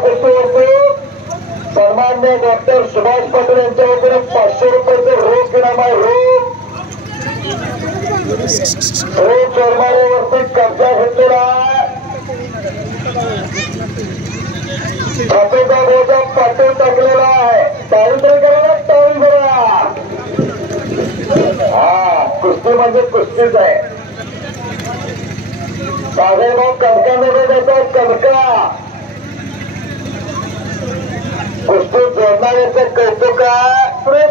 कुस्ती असतो सन्मान्य डॉक्टर सुभाष पाटील यांच्या वतीने 500 रुपयाचं रोख इनाम आहे. रोख चोरमाऱ्यावरती कब्जा घेतलेला आहे. खातेचा बोजा पाटील टाकलेला आहे. टाळी करा टाळी करा. हा कुस्ती म्हणजे कुस्तीच आहे. साहेबराव कणकामध्ये जातात कणका कुस्ती जोडणाऱ्याचं कौतुक आहे.